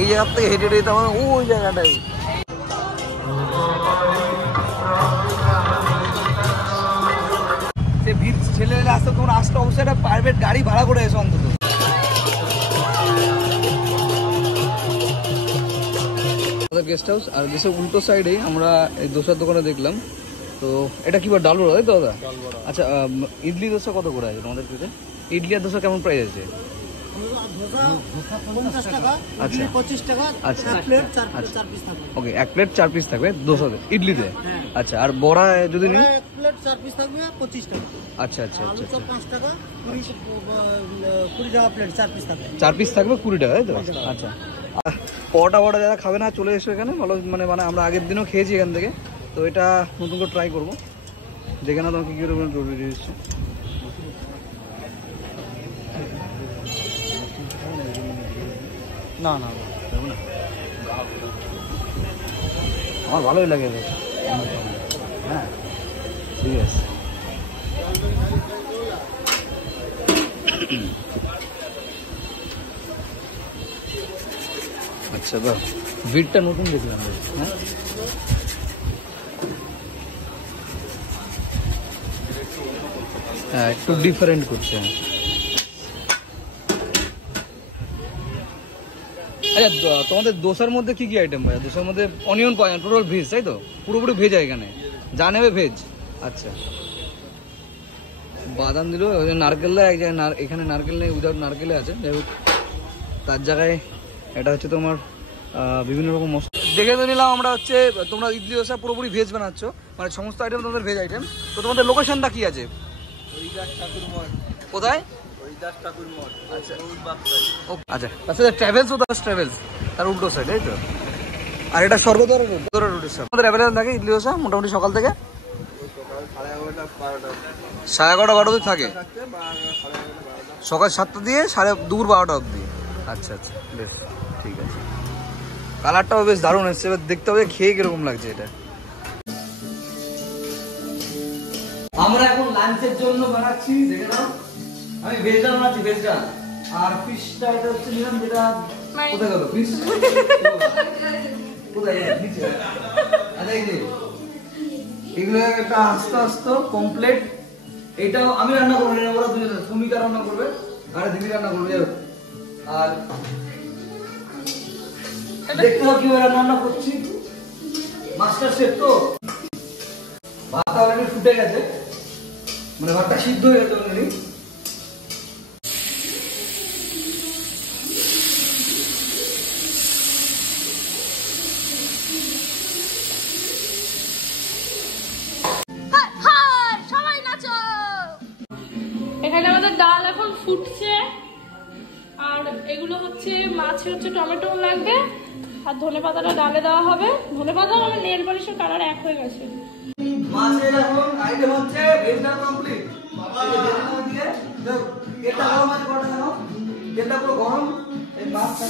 এই জায়গার থেকে হেঁটে হেঁটে যেতাম ওই জায়গাটাই। সে ভিড় ছেলে আসতে তোমরা আসতে অবশ্যই একটা প্রাইভেট গাড়ি ভাড়া করে এসো অন্তত। আমাদের গেস্ট হাউস আর গেস্টের উল্টো সাইডেই আমরা এই দোসার দোকানে দেখলাম। তো এটা কি ডাল বড়া তাই তো দাদা? আচ্ছা, ইডলি দোসা কত করে আছে তোমাদের কাছে? ইডলি আর দোসা কেমন প্রাইস আছে? আচ্ছা 25 টাকা। আচ্ছা ওকে, 1 প্লেট 4 পিস থাকবে দোসাতে ইডলিতে। আচ্ছা, আর বড়া যদি নিই 1 প্লেট 4 পিস থাকবে 25 টাকা। আচ্ছা আচ্ছা আচ্ছা, 5 টাকা 20 টাকা প্লেট 4 পিস থাকবে। 4 পিস থাকবে 20 টাকা তাই তো? আচ্ছা, পরোটা বড়া যারা খাবে না চলে এসো এখানে, ভালো মানে আমরা আগের দিনও খেয়েছি এখান থেকে। তো এটা নতুন করে ট্রাই করবো, দেখে না তোমাকে কি রকম রেডি এসছে। না না না, আমার ভালোই লাগে। হ্যাঁ ঠিক আছে। আচ্ছা বাহ, ভিড়টা নতুন দেখলাম। হ্যাঁ একটু ডিফারেন্ট করছে। আচ্ছা, তোমাদের দোসার মধ্যে কি কি আইটেম পাওয়া যায়? দোসার মধ্যে অনিয়ন পাওয়া যায়, টোটাল ভেজ তাই তো? পুরোপুরি ভেজ এখানে যা নেবে ভেজ। আচ্ছা, বাদাম দিল, নারকেল দেয় এক জায়গায়, এখানে নারকেল নেই, উইদাউট নারকেলে আছে। যাই হোক, তার জায়গায় এটা হচ্ছে তোমার বিভিন্ন রকম মশলা। দেখে তো নিলাম আমরা হচ্ছে তোমরা ইডলি দোসা পুরোপুরি ভেজ বানাচ্ছ, মানে সমস্ত আইটেম তোমাদের ভেজ আইটেম। তো তোমাদের লোকেশনটা কি আছে? কোথায়? আচ্ছা আচ্ছা, আচ্ছা ট্রাভেলস ও দাস ট্রাভেলস তার উল্টো সাইড তাই তো? আর এটা স্বর্গদ্বার রোডের সামনে আমাদের অ্যাভেলেবল থাকে ইডলি দোসা মোটামুটি সকাল থেকে 11:30 12 অবধি থাকে, সকাল 7টা দিয়ে দুপুর 12টা অবধি। আচ্ছা আচ্ছা বেশ ঠিক আছে। কালারটাও বেশ দারুণ এসছে, এবার দেখতে হবে খেয়ে কিরকম লাগছে এটা। আমরা এখন লাঞ্চের জন্য বানাচ্ছি, দেখে নাও। আমি ভেজ ডাল বানাচ্ছি, ভেজ ডাল। আর ফিশটা এটা হচ্ছে নিলাম, যেটা কোথায় গেল ফিশ? কোথায় নিচে? আচ্ছা এই যে এগুলো একটা আস্তে আস্তে কমপ্লিট। এটাও আমি রান্না করবো, ওরা দুজন সুমিকা রান্না করবে আর দিদি রান্না করবে। আর দেখতে হবে কিভাবে রান্না করছি, মাস্টার শেফ তো। ভাতটা অলরেডি ফুটে গেছে, মানে ভাতটা সিদ্ধ হয়ে গেছে অলরেডি। এখানে আমাদের ডাল এখন ফুটছে, আর এগুলো হচ্ছে মাছে হচ্ছে টমেটো লাগবে, আর ধনেপাতাটা ডালে দেওয়া হবে। ধনেপাতা আর নেল পালিশের কালার এক হয়ে গেছে। মাছের এখন আইটেম হচ্ছে ভেজ ডাল কমপ্লিট। এটা গরম আছে, কটা জানো? এটা পুরো গরম। এই মাছটা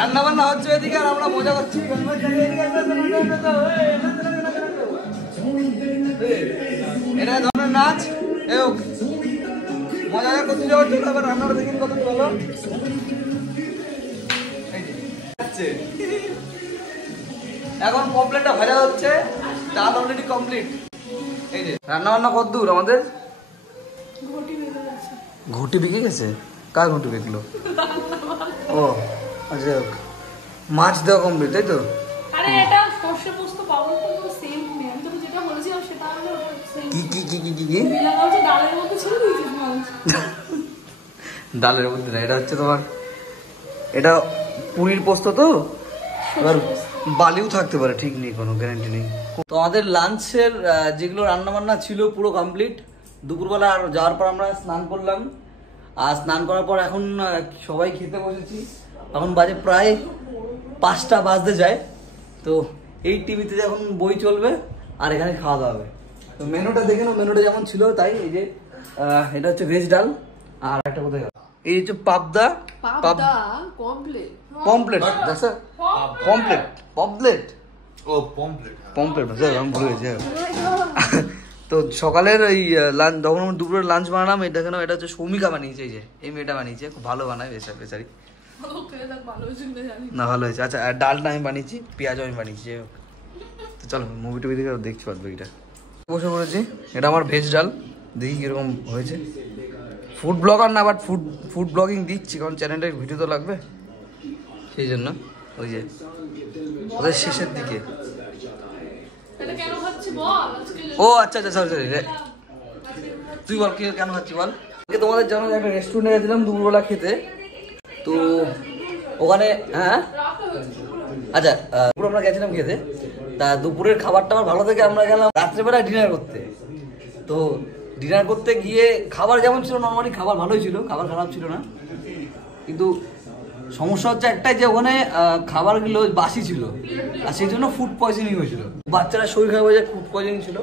রান্না বান্না হচ্ছে এদিকে আর আমরা মজা করছি। এটা ধরনের নাচ মজা করতে যাওয়ার জন্য আবার রান্নাটা দেখি কত ভালো। এখন পপলেটটা ভাজা হচ্ছে, ডাল অলরেডি কমপ্লিট। এই যে রান্না বান্না কত দূর আমাদের? ঘটি বিকে গেছে? কার ঘটি বিকলো? ও আচ্ছা, মাছ দেওয়া কমপ্লিট তাই তো? আরে এটা সরষে পোস্ত পাউডার তো সেম, আমি তো যেটা বলেছি সেটা হলো সেম। কি ডালের মধ্যে ছিল দিয়েছিস মাছ? ডালের মধ্যে না, এটা হচ্ছে তোমার, এটা পুরীর পোস্ত তো, এবার বালিও থাকতে পারে, ঠিক নেই, কোনো গ্যারান্টি নেই। তো আমাদের লাঞ্চের যেগুলো রান্না বান্না ছিল পুরো কমপ্লিট। দুপুরবেলা আর যাওয়ার পর আমরা স্নান করলাম, আর স্নান করার পর এখন সবাই খেতে বসেছি। এখন বাজে প্রায় 5টা বাজতে যায়। তো এই টিভিতে এখন বই চলবে আর এখানে খাওয়া দাওয়া হবে। তো মেনুটা দেখে নাও, মেনুটা যেমন ছিল তাই। এই যে এটা হচ্ছে ভেজ ডাল, আর একটা কোথায় এই হচ্ছে পাবদা, কমপ্লিট পমপ্লেট, দেখছো পমপ্লেট, পমপ্লেট, ও পমপ্লেট। পমপ্লেট আমি ভুলে গেছি। তো সকালের ওই লাঞ্চ, যখন আমরা দুপুরের লাঞ্চ বানালাম, এটা কেন, এটা হচ্ছে সৌমিকা বানিয়েছে, এই যে এই মেয়েটা বানিয়েছে, খুব ভালো বানায় বেচারি। না ভালো হয়েছে। আচ্ছা, আর ডালটা আমি বানিয়েছি, পেঁয়াজ আমি বানিয়েছি, যাই হোক। তো চলো মুভি টুভি দেখে দেখছি বাদ বাকিটা। বসে পড়েছি, এটা আমার ভেজ ডাল, দেখি কিরকম হয়েছে। ফুড ব্লগার না, বাট ফুড ব্লগিং দিচ্ছি, কারণ চ্যানেলের ভিডিও তো লাগবে, সেই জন্য। ওই যে ওদের শেষের দিকে। ও আচ্ছা আচ্ছা, সরি সরি, তুই বল কেন খাচ্ছি বল। তোমাদের জানো একটা রেস্টুরেন্টে গেছিলাম দুপুরবেলা খেতে, তো ওখানে, হ্যাঁ আচ্ছা, দুপুর আমরা গেছিলাম খেতে, তা দুপুরের খাবারটা আমার ভালো থেকে আমরা গেলাম রাত্রেবেলায় ডিনার করতে। তো ডিনার করতে গিয়ে খাবার যেমন ছিল, নর্মালি খাবার ভালোই ছিল, খাবার খারাপ ছিল না, কিন্তু সমস্যা হচ্ছে একটাই, যে ওখানে খাবারগুলো বাসি ছিল, আর সেই জন্য ফুড পয়জনিং হয়েছিল। বাচ্চারা শরীর খারাপ হয়ে যায়, ফুড পয়জনিং ছিল,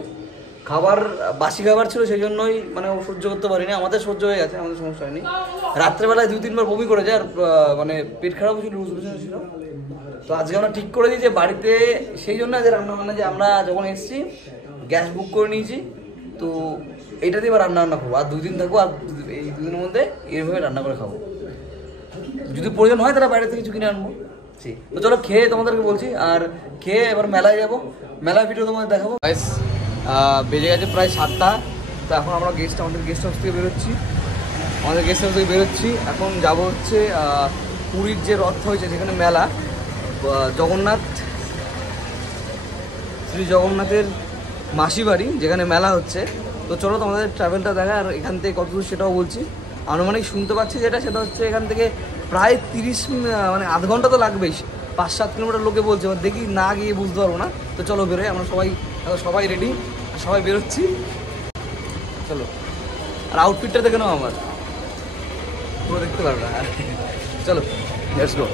খাবার বাসি খাবার ছিল, সেই জন্যই মানে ও সহ্য করতে পারিনি। আমাদের সহ্য হয়ে গেছে, আমাদের সমস্যা হয়নি। রাত্রেবেলায় 2-3 বার বমি করেছে, আর মানে পেট খারাপ ছিল, লুজ মোশন ছিল। তো আজকে আমরা ঠিক করে দিই যে বাড়িতে, সেই জন্য যে রান্না বান্না, যে আমরা যখন এসেছি গ্যাস বুক করে নিয়েছি, তো এইটা দিয়ে এবার রান্না করবো, আর 2 দিন থাকবো, আর এই 2 দিনের মধ্যে এইভাবে রান্না করে খাবো। যদি প্রয়োজন হয় তাহলে বাইরে থেকে কিছু কিনে আনবো। তো চলো খেয়ে তোমাদেরকে বলছি, আর খেয়ে এবার মেলায় যাবো, মেলায় ভিডিও তোমাদের দেখাবো। বেজে গেছে প্রায় 7টা। তো এখন আমরা আমাদের গেস্ট হাউস থেকে বেরোচ্ছি, এখন যাব হচ্ছে পুরীর যে রথ হয়েছে, যেখানে মেলা, শ্রী জগন্নাথের মাসি বাড়ি, যেখানে মেলা হচ্ছে। তো চলো তোমাদের ট্রাভেলটা দেখা, আর এখান থেকে কত দূর সেটাও বলছি। আনুমানিক শুনতে পাচ্ছি সেটা হচ্ছে এখান থেকে প্রায় 30 মানে আধ ঘন্টা তো লাগবেই, 5-7 কিলোমিটার লোকে বলছে, এবার দেখি না গিয়ে বুঝতে পারবো না। তো চলো বেরোই, আমরা সবাই রেডি, সবাই বেরোচ্ছি, চলো। আর আউটফিটটা দেখে নাও আমার, পুরো দেখতে পারবে না। চলো লেটস গো।